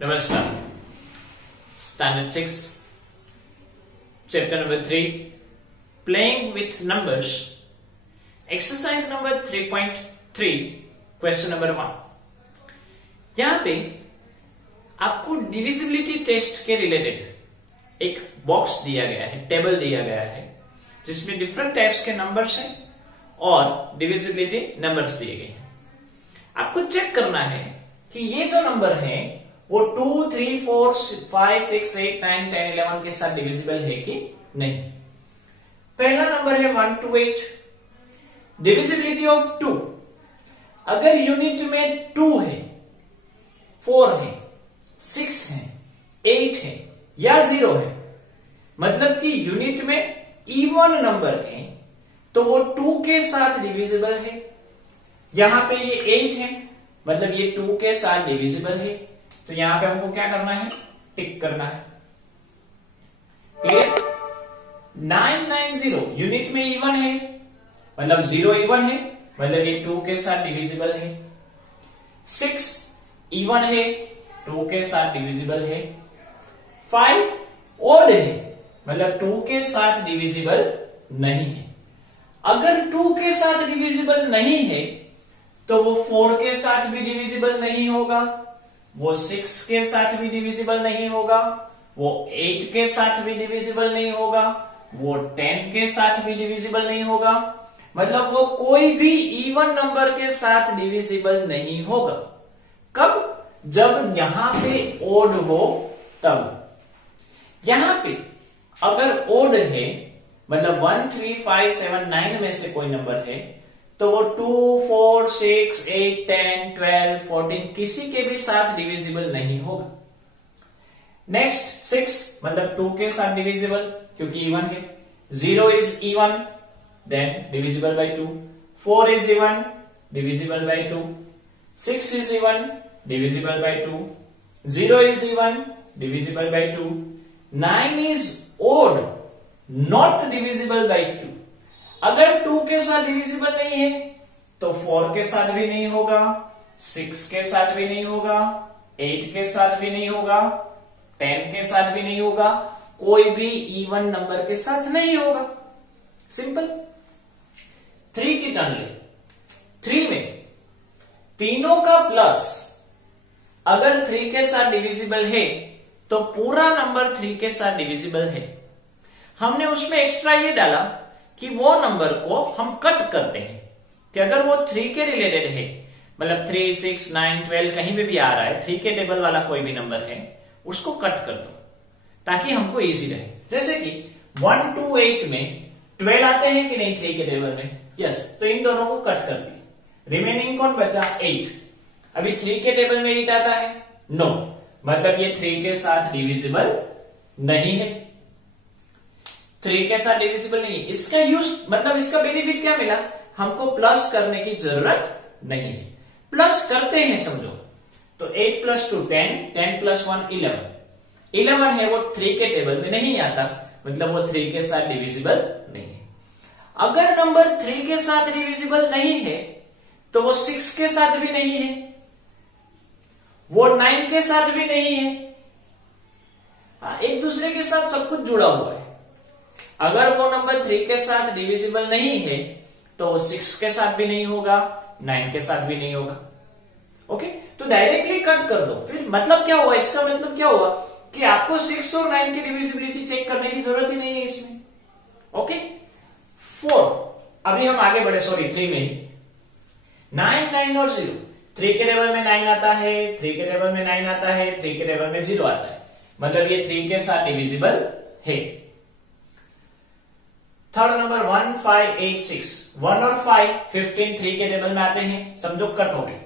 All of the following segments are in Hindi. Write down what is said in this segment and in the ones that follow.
नमस्कार। Standard 6 chapter number 3 playing with numbers exercise number 3.3 question number 1। यहां पे आपको डिविजिबिलिटी टेस्ट के रिलेटेड एक बॉक्स दिया गया है, टेबल दिया गया है जिसमें डिफरेंट टाइप्स के नंबर्स हैं और डिविजिबिलिटी नंबर्स दिए गए हैं। आपको चेक करना है कि ये जो नंबर है वो 2, 3, 4, 5, 6, 8, 9, 10, 11 के साथ डिविजिबल है कि नहीं। पहला नंबर है 1 to 8। डिविजिबिलिटी ऑफ 2, अगर यूनिट में 2 है, 4 है, 6 है, 8 है या 0 है, मतलब कि यूनिट में इवन नंबर है तो वो 2 के साथ डिविजिबल है। यहां पे ये 8 है मतलब ये 2 के साथ डिविजिबल है, तो यहां पे हमको क्या करना है, टिक करना है। क्लियर। 990 यूनिट में इवन है मतलब 0 इवन है मतलब ये 2 के साथ डिविजिबल है। 6 इवन है 2 के साथ डिविजिबल है। 5 ओड है मतलब 2 के साथ डिविजिबल नहीं है। अगर 2 के साथ डिविजिबल नहीं है तो वो 4 के साथ भी डिविजिबल नहीं होगा, वो 6 के साथ भी डिविजिबल नहीं होगा, वो 8 के साथ भी डिविजिबल नहीं होगा, वो 10 के साथ भी डिविजिबल नहीं होगा, मतलब वो कोई भी इवन नंबर के साथ डिविजिबल नहीं होगा। कब? जब यहां पे ओड हो तब। यहां पे अगर ओड है मतलब 1, 3, 5, 7, 9 में से कोई नंबर है तो वो 2, 4, 6, 8, 10, 12, 14 किसी के भी साथ डिविजिबल नहीं होगा। नेक्स्ट 6 मतलब 2 के साथ डिविजिबल क्योंकि इवन है। 0 is even then divisible by 2। 4 is even divisible by 2। 6 is even divisible by 2। 0 is even divisible by 2। 9 is odd not divisible by 2। अगर 2 के साथ डिविजिबल नहीं है तो 4 के साथ भी नहीं होगा, 6 के साथ भी नहीं होगा, 8 के साथ भी नहीं होगा, 10 के साथ भी नहीं होगा, कोई भी इवन नंबर के साथ नहीं होगा। सिंपल। 3 की टर्न ले। 3 में तीनों का प्लस अगर 3 के साथ डिविजिबल है तो पूरा नंबर 3 के साथ डिविजिबल है। हमने उसमें एक्स्ट्रा ये डाला कि वो नंबर को हम कट करते हैं कि अगर वो 3 के रिलेटेड है मतलब 3, 6, 9, 12 कहीं पे भी आ रहा है, 3 के टेबल वाला कोई भी नंबर है उसको कट कर दो ताकि हमको इजी रहे। जैसे कि 1 to 8 में 12 आते हैं कि नहीं 3 के टेबल में? यस, तो इन दोनों को कट कर दिए। रिमेनिंग कौन बचा? 8। अभी 3 के टेबल में 8 आता है? नो, मतलब ये 3 के साथ डिविजिबल नहीं है। 3 के साथ डिविजिबल नहीं है। इसका यूज मतलब इसका बेनिफिट क्या मिला? हमको प्लस करने की जरूरत नहीं है। प्लस करते हैं समझो तो 8 + 2 10, 10 + 1 11। 11 है वो 3 के टेबल में नहीं आता मतलब वो 3 के साथ डिविजिबल नहीं है। अगर नंबर 3 के साथ डिविजिबल नहीं है तो वो 6 के साथ भी नहीं है, वो 9 के साथ भी नहीं है। एक दूसरे के साथ सब कुछ जुड़ा हुआ है। अगर वो नंबर 3 के साथ डिविजिबल नहीं है तो वो 6 के साथ भी नहीं होगा, 9 के साथ भी नहीं होगा। ओके, तो डायरेक्टली कट कर दो। फिर मतलब क्या हुआ? इसका मतलब क्या हुआ कि आपको 6 और 9 की डिविजिबिलिटी चेक करने की जरूरत ही नहीं है इसमें। ओके, 4 अभी हम आगे बढ़े, सॉरी 3 में ही 9, 9 और 0। 3 के टेबल में 9 आता है, 3 के टेबल में 9 आता है, 3 के टेबल में 0 आता है, मतलब ये 3 के साथ डिविजिबल है। Third number 1, 5, 8, 6। 1 और 5, 15 3 के टेबल में आते हैं, समझो कट हो गए।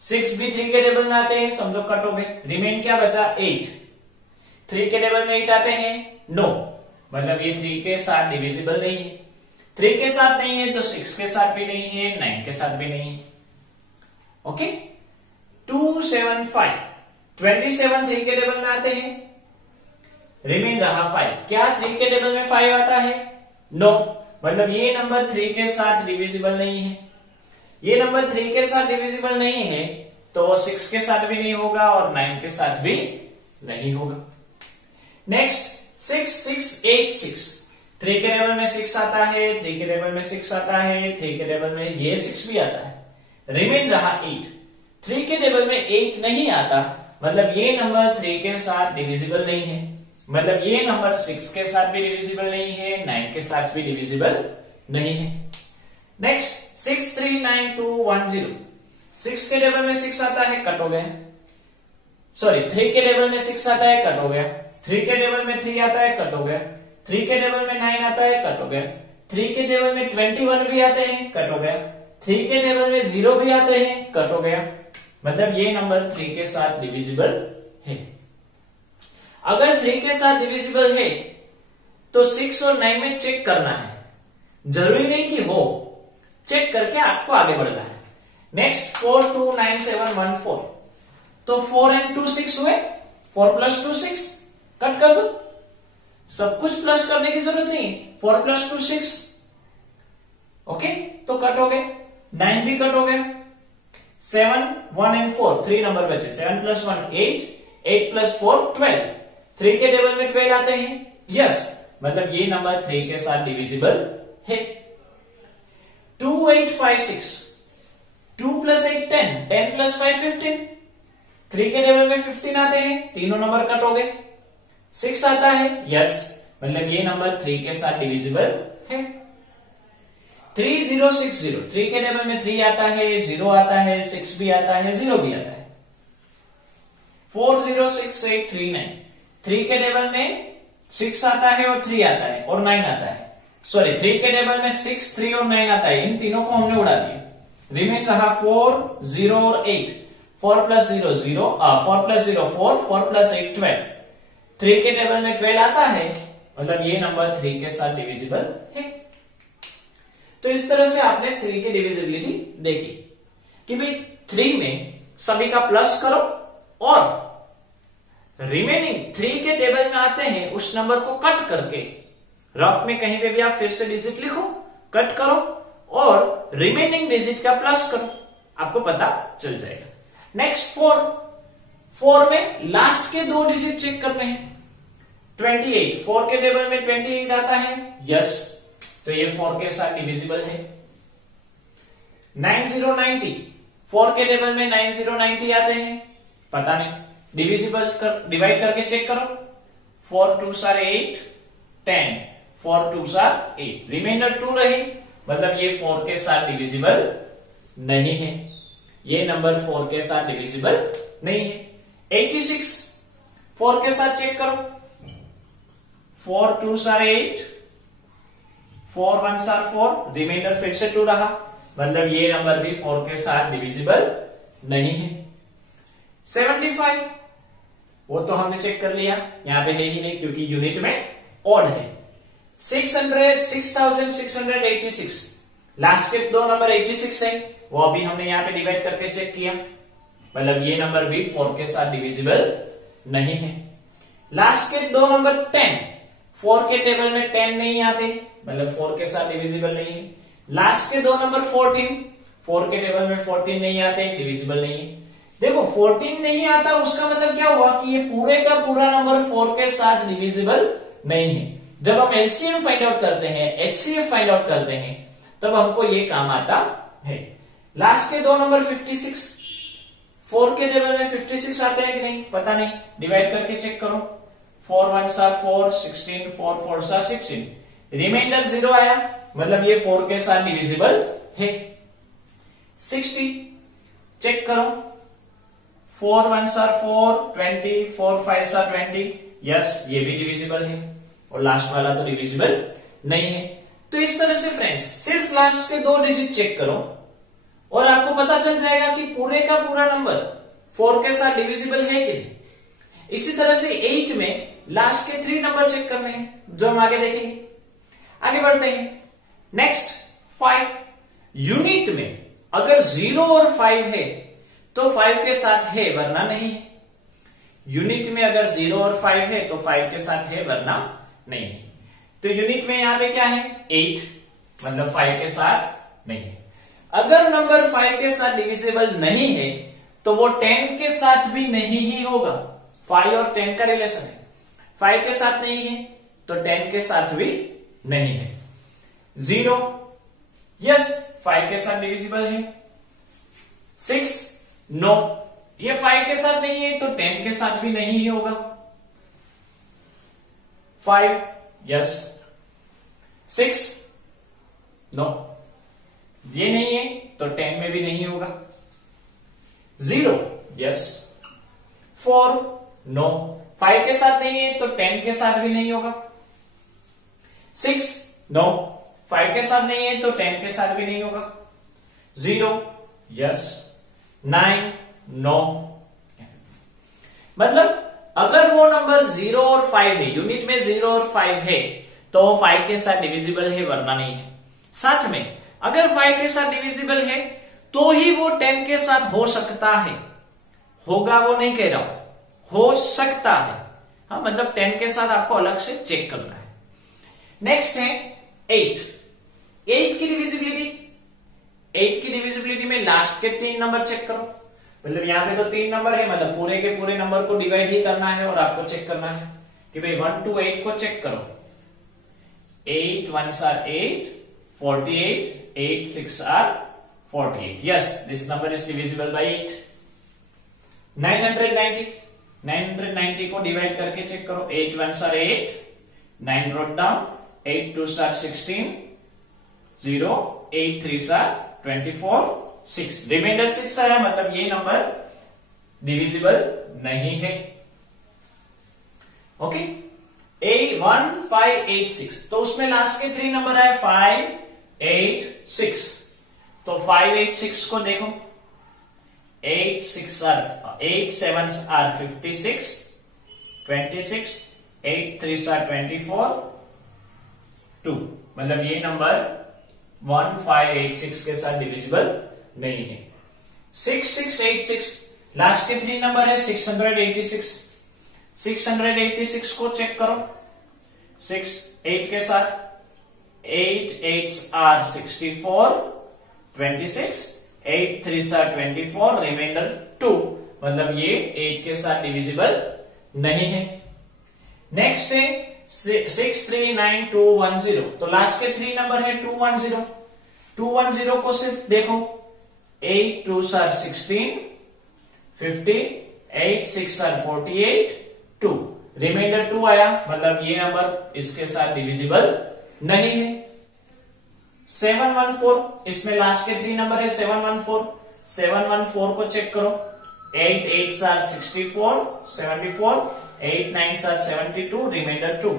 6 भी 3 के टेबल में आते हैं, समझो कट हो गए। रिमेन क्या बचा? 8। 3 के टेबल में 8 आते हैं? नो, मतलब ये 3 के साथ डिविजिबल नहीं है। 3 के साथ नहीं है तो 6 के साथ भी नहीं है, 9 के साथ भी नहीं है। ओके, 2, 7, 5। 27 3 के टेबल में आते हैं, रिमेन रहा 5। क्या 3 के टेबल में 5 आता है? नो, मतलब ये नंबर 3 के साथ डिविजिबल नहीं है। ये नंबर 3 के साथ डिविजिबल नहीं है तो 6 के साथ भी नहीं होगा और 9 के साथ भी नहीं होगा। नेक्स्ट 6 6 8 6, 3 के टेबल में 6 आता है, 3 के टेबल में 6 आता है, 3 के टेबल में ये 6 भी आता है, रिमेन रहा 8। 3 के टेबल में 8 नहीं आता, मतलब ये नंबर 3 के साथ डिविजिबल नहीं है, मतलब ये नंबर 6 के साथ भी डिविजिबल नहीं है, 9 के साथ भी डिविजिबल नहीं है। नेक्स्ट 6 3 9 2 1 0, 6 के टेबल में 6 आता है, कट हो गया। सॉरी 3 के टेबल में 6 आता है, कट हो गया। 3 के टेबल में 3 आता है, कट हो गया। 3 के टेबल में 9 आता है, कट हो गया। 3 के टेबल में 21 भी आते हैं, कट हो गया। 3 के टेबल में 0 भी आते हैं, कट हो गया। मतलब ये नंबर 3 के साथ डिविजिबल है। अगर 3 के साथ डिविजिबल है तो 6 और 9 में चेक करना है, जरूरी नहीं कि हो, चेक करके आपको आगे बढ़ना है। नेक्स्ट 4 2 9 7 1 4, तो 4 and 2 6 हुए, 4 plus 2 6, कट कर दो, सब कुछ प्लस करने की जरूरत नहीं, 4 plus 2 6, ओके, तो कट हो गए। 9 भी कट हो गए। 7 1 and 4, 3 नंबर बचे, 7 plus 1 8, 8 plus 4 12, 3 के टेबल में 12 आते हैं, यस, मतलब ये नंबर 3 के साथ डिविजिबल है। 2 8 5 6, 2 plus 8 10, 10 plus 5 15, 3 के टेबल में 15 आते हैं, तीनों नंबर कट हो गए। 6 आता है, यस, मतलब ये नंबर 3 के साथ डिविजिबल है। 3 0 6 0, 3 के टेबल में 3 आता है, 0 आता है, 6 भी आता है, 0 भी आता है। 4 0 6 8 3 9, 3 के टेबल में 6 आता है और 3 आता है और 9 आता है। सॉरी 3 के टेबल में 6 3 और 9 आता है, इन तीनों को हमने उड़ा दिया, रिमेन रहा 4 0 और 8। 4 plus 0 0, 4 plus 0 4, 4 plus 8 12, 3 के टेबल में 12 आता है, मतलब ये नंबर 3 के साथ डिविजिबल है। तो इस तरह से आपने 3 की डिविजिबिलिटी देखी कि भाई 3 में सभी का प्लस करो और रिमेनिंग 3 के टेबल में आते हैं उस नंबर को कट करके, रफ में कहीं पे भी आप फिर से डिजिट लिखो, कट करो और रिमेनिंग डिजिट का प्लस करो, आपको पता चल जाएगा। नेक्स्ट 4 में लास्ट के 2 डिजिट चेक करने हैं। 28, 4 के टेबल में 28 आता है, यस, तो ये 4 के साथ डिविजिबल है। 9090, 4 के टेबल में 9090 आते हैं, पता नहीं, डिविजिबल कर, डिवाइड करके चेक करो। 4 2s are 8, 10, 4 2s are 8, reminder 2 रही, मतलब ये 4 के साथ डिविजिबल नहीं है, ये नंबर 4 के साथ डिविजिबल नहीं है। 86, 4 के साथ चेक करो। 4 2s are 8, 4 1s are 4, reminder फिर से 2 रहा, मतलब ये नंबर भी 4 के साथ डिविजिबल नहीं है। 75, वो तो हमने चेक कर लिया, यहां पे है ही नहीं क्योंकि यूनिट में ऑड है। 600, 6686, लास्ट के 2 नंबर 86 है, वो अभी हमने यहां पे डिवाइड करके चेक किया, मतलब ये नंबर भी 4 के साथ डिविजिबल नहीं है। लास्ट के 2 नंबर 10, 4 के टेबल में 10 नहीं आते, मतलब 4 के साथ डिविजिबल नहीं है। लास्ट के 2 नंबर 14, 4 के टेबल में 14 नहीं आते, डिविजिबल नहीं है। देखो 14 नहीं आता, उसका मतलब क्या हुआ कि ये पूरे का पूरा नंबर 4 के साथ डिविजिबल नहीं है। जब हम एलसीएम फाइंड आउट करते हैं, एचसीएफ फाइंड आउट करते हैं, तब हमको ये काम आता है। लास्ट के 2 नंबर 56, 4 के टेबल में 56 आते हैं कि नहीं, पता नहीं, डिवाइड करके चेक करो। 4 1s are 4, 16, 4 4s are 16, reminder 0 आया, मतलब ये 4 के साथ डिविजिबल है। 60 चेक करो। 4 1s are 4, 20, 4 5s are 20, yes, ये भी डिविजिबल है, और लास्ट वाला तो डिविजिबल नहीं है। तो इस तरह से फ्रेंड्स सिर्फ लास्ट के 2 डिजिट चेक करो और आपको पता चल जाएगा कि पूरे का पूरा नंबर 4 के साथ डिविजिबल है कि नहीं। इसी तरह से 8 में लास्ट के 3 नंबर चेक करने हैं, जो हम आगे देखेंगे। आगे बढ़ते हैं। नेक्स्ट 5, यूनिट में अगर 0 और 5 है तो 5 के साथ है, वरना नहीं है। यूनिट में अगर 0 और 5 है तो 5 के साथ है, वरना नहीं है। तो यूनिट में यहां पे क्या है, 8, मतलब 5 के साथ नहीं है। अगर नंबर 5 के साथ डिविजिबल नहीं है तो वो 10 के साथ भी नहीं ही होगा। 5 और 10 का रिलेशन है, 5 के साथ नहीं है तो 10 के साथ भी नहीं है। 0 यस 5 के साथ डिविजिबल है। 6 नो, ये 5 के साथ नहीं है तो 10 के साथ भी नहीं ही होगा। 5 यस, 6 नो, ये नहीं है तो 10 में भी नहीं होगा। 0 यस, 4 नो, 5 के साथ नहीं है तो 10 के साथ भी नहीं होगा। 6 नो, 5 के साथ नहीं है तो 10 के साथ भी नहीं होगा। 0 यस, 9 नो। मतलब अगर वो नंबर 0 और 5 है, यूनिट में 0 और 5 है तो 5 के साथ डिविजिबल है, वरना नहीं है। साथ में अगर 5 के साथ डिविजिबल है तो ही वो 10 के साथ हो सकता है, होगा वो नहीं कह रहा हूं, हो सकता है। हाँ, मतलब 10 के साथ आपको अलग से चेक करना है। नेक्स्ट है 8 की डिविजिबिलिटी। 8 की डिविजिबिलिटी में लास्ट के 3 नंबर चेक करो। मतलब यहां पे तो 3 नंबर है, मतलब पूरे के पूरे नंबर को डिवाइड ही करना है और आपको चेक करना है कि भाई 1 to 8 को चेक करो। 8 1s are 8, 48, 8 6 are 48. Yes, this number is divisible by 8. 990 को डिवाइड करके चेक करो। 8 1s are 8, 9 wrote down, 8 2s are 16, 0, 8 3s are 24, 6, reminder 6 आया, मतलब ये नंबर डिविजिबल नहीं है। ओके, 1 5 8 6, तो उसमें लास्ट के 3 नंबर आए 5 8 6, तो 5 8 6 को देखो। 8 7s are 56, 26, 8 3s are 24, 2, मतलब ये नंबर 1 5 8 6 के साथ डिविजिबल नहीं है। 6 6 8 6, लास्ट के 3 नंबर है 686, 686 को चेक करो। 6 8 के साथ, 8 8s are 64, 26, 8 3s are 24, reminder 2, मतलब ये 8 के साथ डिविजिबल नहीं है। नेक्स्ट है 6 3 9 2 1 0, तो लास्ट के 3 नंबर है 210। 210 को सिर्फ देखो। 8 2s are 16, 50, 8 6 are 48, 2, रिमाइंडर 2 आया, मतलब ये नंबर इसके साथ डिविजिबल नहीं है। 714, इसमें लास्ट के 3 नंबर है 714। 714 को चेक करो। 8 8s are 64, 74, 8 9s are 72, reminder 2,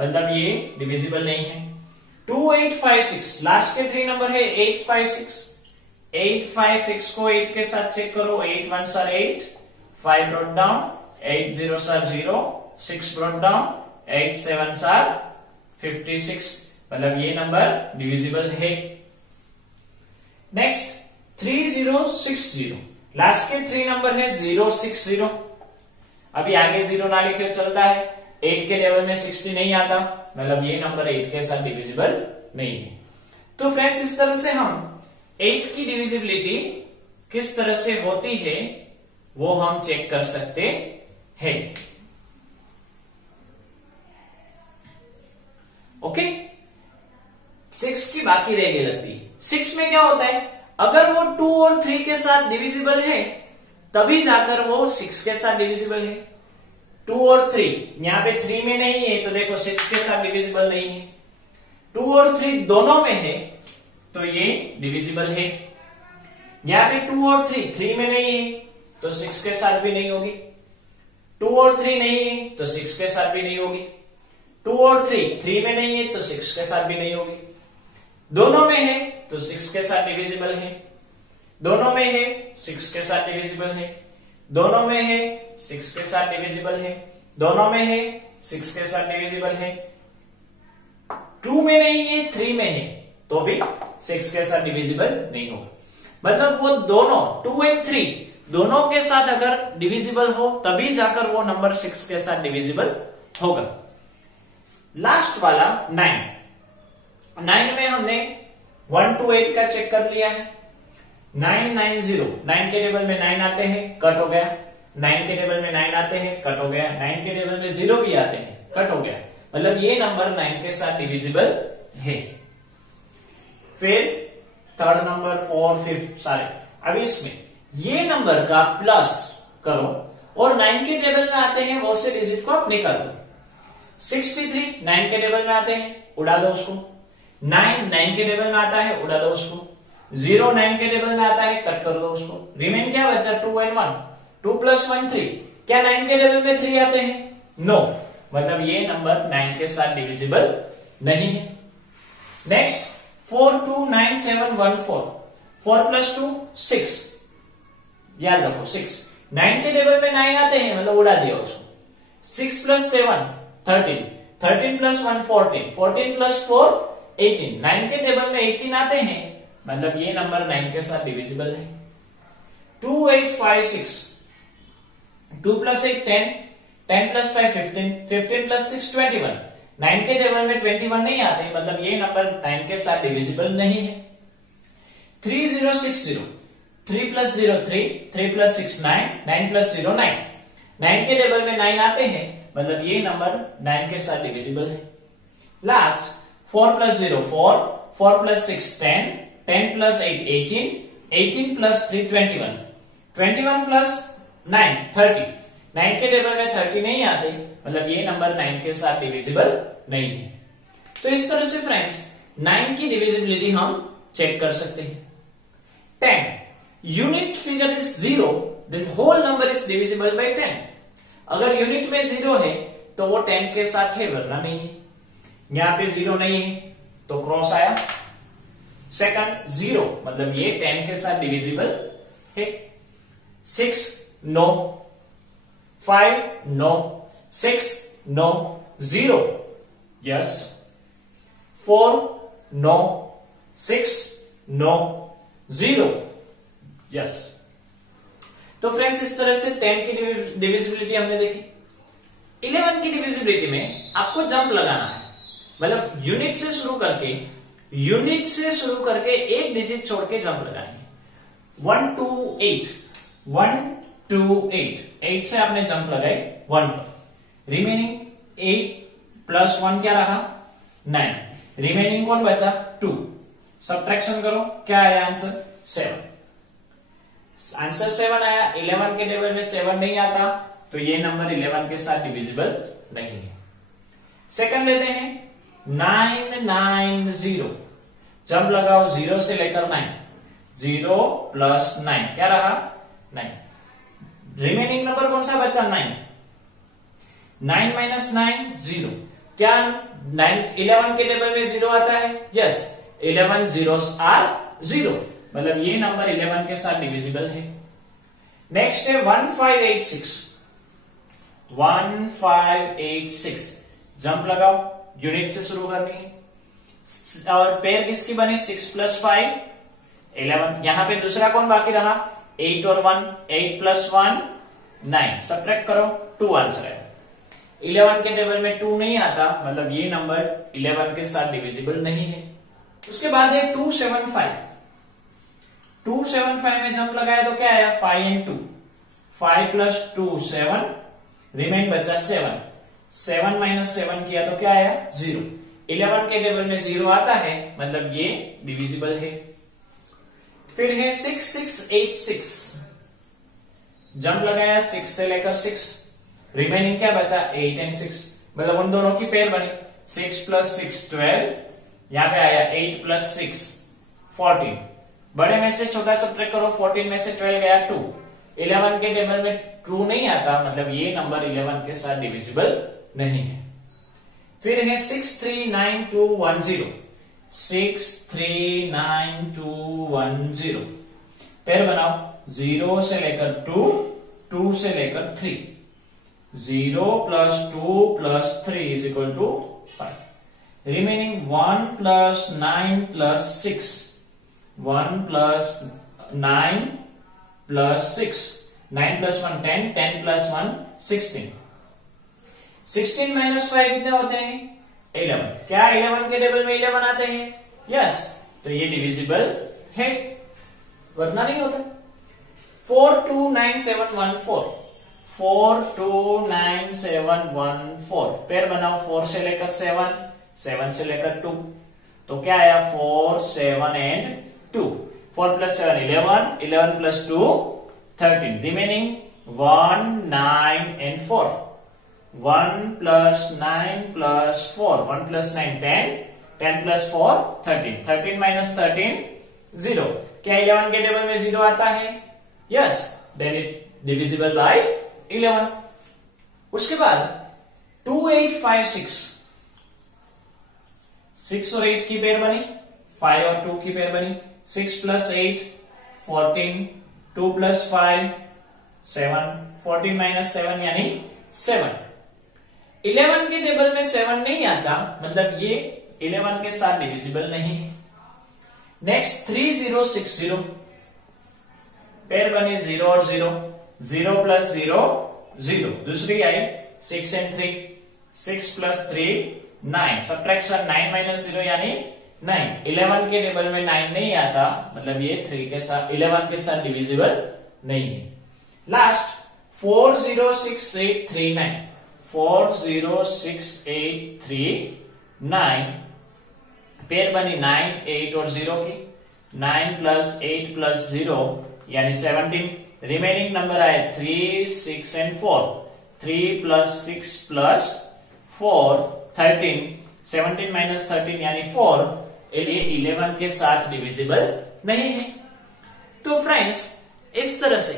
मतलब ये डिविजिबल नहीं है। 2856, लास्ट के 3 नंबर है 856। 856 को 8 के साथ चेक करो। 8 1s are 8, 5 brought down, 8 0s are 0, 6 brought down, 8 7s are 56, मतलब ये नंबर डिविजिबल है। नेक्स्ट 3060, लास्ट के 3 नंबर है 060। अभी आगे 0 ना लिखे चलता है, 8 के लेवल में 60 नहीं आता, मतलब ये नंबर 8 के साथ डिविजिबल नहीं है। तो फ्रेंड्स, इस तरह से हम 8 की डिविजिबिलिटी किस तरह से होती है वो हम चेक कर सकते हैं। ओके, 6 की बाकी रह गई लगती। 6 में क्या होता है, अगर वो 2 और 3 के साथ डिविजिबल है तभी जाकर वो 6 के साथ डिविजिबल है। 2 और 3, यहां पे 3 में नहीं है तो देखो 6 के साथ डिविजिबल नहीं है। 2 और 3 दोनों में है तो ये डिविजिबल है। यहां पे 2 और 3 में नहीं है तो 6 के साथ भी नहीं होगी। 2 और 3 नहीं है तो 6 के साथ भी नहीं होगी। 2 और 3 में नहीं है तो 6 के साथ भी नहीं होगी। दोनों में है तो 6 के साथ डिविजिबल है। दोनों में है 6 के साथ डिविजिबल है। दोनों में है 6 के साथ डिविजिबल है। दोनों में है 6 के साथ डिविजिबल है। 2 में नहीं है, 3 में है तो भी 6 के साथ डिविजिबल नहीं होगा। मतलब वो दोनों 2 और 3 दोनों के साथ अगर डिविजिबल हो तभी जाकर वो नंबर 6 के साथ डिविजिबल होगा। लास्ट वाला 9 में हमने 1 to 8 का चेक कर लिया है। 990, 9 के टेबल में 9 आते हैं, कट हो गया। 9 के टेबल में 9 आते हैं, कट हो गया। 9 के टेबल में 0 भी आते हैं, कट हो गया। मतलब ये नंबर 9 के साथ डिविजिबल है। फिर थर्ड नंबर, 4, 5 सारे। अब इसमें ये नंबर का प्लस करो और 9 के टेबल में आते हैं वो से डिजिट को आप निकाल दो। 63 9 के टेबल में आते हैं, उड़ा दो उसको। 9 के टेबल में आता है, उड़ा दो उसको। 0 9 के टेबल में आता है, कट कर दो उसको। रिमेन क्या बचा? 2 एंड 1, 2 + 1 3। क्या 9 के टेबल में 3 आते हैं? नो, मतलब ये नंबर 9 के साथ डिविजिबल नहीं है। नेक्स्ट 4 2 9 7 1 4, 4 + 2 6, याद रखो 6। 9 के टेबल में 9 आते हैं, मतलब उड़ा दिया उसको। 6 + 7 13, 13 + 1 14, 14 + 4 18। 9 के टेबल में 18 आते हैं, मतलब ये नंबर 9 के साथ डिविजिबल है। 2 8 5 6, 2 + 8 10, 10 + 5 15, 15 + 6 21। 9 के टेबल में 21 नहीं आते, मतलब ये नंबर 9 के साथ डिविजिबल नहीं है। 3 0 6 0, 3 + 0 3, 3 + 6 9, 9 + 0 9। 9 के टेबल में 9 आते हैं, मतलब ये नंबर 9 के साथ डिविजिबल है। लास्ट 4 + 0 4, 4 + 6 10, 10 + 8 18, 18 + 3 21, 21 + 9 30। 9 के टेबल में 30 नहीं आते, मतलब ये नंबर 9 के साथ डिविजिबल नहीं है। तो इस तरह से फ्रेंड्स 9 की डिविजिबिलिटी हम चेक कर सकते हैं। 10 unit figure is 0, then whole number is divisible by 10। अगर यूनिट में 0 है तो वो 10 के साथ है, वरना नहीं है। यहां पे 0 नहीं है तो क्रॉस आया। सेकंड 0, मतलब ये 10 के साथ डिविजिबल है। 6 no, 5 no, 6 no, 0 yes, 4 no, 6 no, 0 yes. तो फ्रेंड्स इस तरह से 10 की डिविजिबिलिटी हमने देखी। 11 की डिविजिबिलिटी में आपको जंप लगाना है, मतलब यूनिट से शुरू करके एक डिजिट छोड़ के जंप लगाएंगे। 1 2 8, 1 2 8, 8 से आपने जंप लगाई 1 पर। रिमेनिंग 8 + 1 क्या रहा? 9। रिमेनिंग कौन बचा? 2। सब्ट्रैक्शन करो, क्या आया आंसर? 7। आंसर 7 आया। 11 के टेबल में 7 नहीं आता, तो ये नंबर 11 के साथ डिविजिबल नहीं है। सेकंड लेते हैं 9 9 0, जंप लगाओ 0 से लेकर 9, 0 + 9 क्या रहा? 9। रिमेनिंग नंबर कौन सा बचा? 9। 9 - 9 0, क्या 11 के टेबल में 0 आता है? यस, 11 zeros are 0, मतलब ये नंबर 11 के साथ डिविजिबल है। नेक्स्ट है 1586, 1586 जंप लगाओ, यूनिट से शुरू करनी है। और पेयर किसकी बनी? 6 + 5 11। यहां पे दूसरा कौन बाकी रहा? 8 और 1, 8 + 1 9। सब्ट्रैक्ट करो, 2 आंसर है। 11 के टेबल में 2 नहीं आता, मतलब ये नंबर 11 के साथ डिविजिबल नहीं है। उसके बाद है 275, 275 में जंप लगाया तो क्या आया? 5 and 2, 5 + 2 7, रिमेन बचा 7। 7 - 7 किया तो क्या आया? 0। 11 के टेबल में 0 आता है, मतलब ये डिविजिबल है। फिर है 6 6 8 6, जंप लगाया 6 से लेकर 6, रिमेनिंग क्या बचा? 8 and 6, मतलब उन दोनों की पेयर बनी। 6 + 6 12, यहां पे आया 8 + 6 14। बड़े में से छोटा सब्ट्रैक्ट करो, 14 में से 12 गया 2। 11 के टेबल में 2 नहीं आता, मतलब ये नंबर 11 के साथ डिविजिबल नहीं है। फिर है 6 3 9 2 1 0, 6 3 9 2 1 0, पेयर बनाओ 0 से लेकर 2, 2 से लेकर 3, 0 + 2 + 3 = 5। रिमेनिंग 1 + 9 + 6, 1 + 9 + 6, 9 + 1 10, 10 + 1 16। 16 - 5 कितने होते हैं? 11। क्या 11 के टेबल में 11 आते हैं? यस, तो ये डिविजिबल है। वरना नहीं होता। 429714, 429714 पेयर बनाओ, 4 से लेकर 7, 7 से लेकर 2, तो क्या आया 4, 7 and 2, 4 plus 7 11, 11 plus 2 13, remaining 1, 9 and 4, 1 plus 9 plus 4, 1 plus 9 10, 10 plus 4 13, 13 minus 13 0। क्या 11 के टेबल में 0 आता है? Yes, then it divisible by 11। उसके बाद 2856, 6 और 8 की पेयर बनी, 5 और 2 की पेयर बनी, 6 प्लस 8 14, 2 प्लस 5 7, 14 माइनस 7 यानी 7। 11 के टेबल में 7 नहीं आता, मतलब ये 11 के साथ डिविजिबल नहीं है। नेक्स्ट 3060 पेयर बनी 0 और 0, 0 प्लस 0 0, दूसरी आई 6 एंड 3, 6 प्लस 3 9, सब्ट्रैक्शन 9 माइनस 0 यानी 9। 11 के टेबल में 9 नहीं आता, मतलब ये 3 के साथ 11 के साथ डिविजिबल नहीं है। लास्ट 406839, 406839 पेयर बनी 9 8 और 0 की, 9 प्लस 8 प्लस 0 यानी 17, रिमेनिंग नंबर आए 3 6 एंड 4, 3 प्लस 6 प्लस 4 13, 17 माइनस 13 यानी 4, ये 11 के साथ डिविजिबल नहीं है। तो फ्रेंड्स, इस तरह से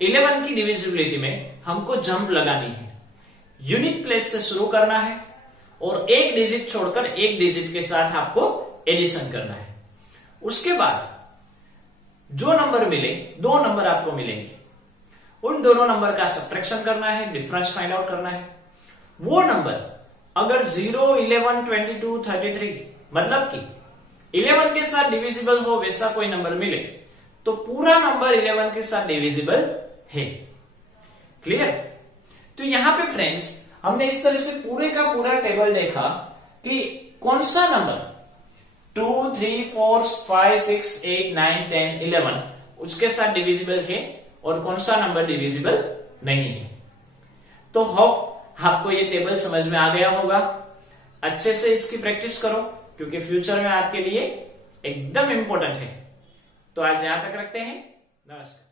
11 की डिविजिबिलिटी में हमको जंप लगानी है, यूनिट प्लेस से शुरू करना है और एक डिजिट छोड़कर एक डिजिट के साथ आपको एडिशन करना है। उसके बाद जो नंबर मिले, 2 नंबर आपको मिलेंगे, उन दोनों नंबर का सब्ट्रैक्शन करना है, डिफरेंस फाइंड आउट करना है। वो नंबर अगर 0 11 22 33 मतलब कि 11 के साथ डिविजिबल हो वैसा कोई नंबर मिले तो पूरा नंबर 11 के साथ डिविजिबल है। क्लियर? तो यहां पे फ्रेंड्स हमने इस तरह से पूरे का पूरा टेबल देखा कि कौन सा नंबर 2 3 4 5 6 8 9 10 11 उसके साथ डिविजिबल है और कौन सा नंबर डिविजिबल नहीं है। तो होप आपको ये टेबल समझ में आ गया होगा। अच्छे से इसकी प्रैक्टिस करो क्योंकि फ्यूचर में आपके लिए एकदम इंपॉर्टेंट है। तो आज यहां तक रखते हैं। नमस्कार।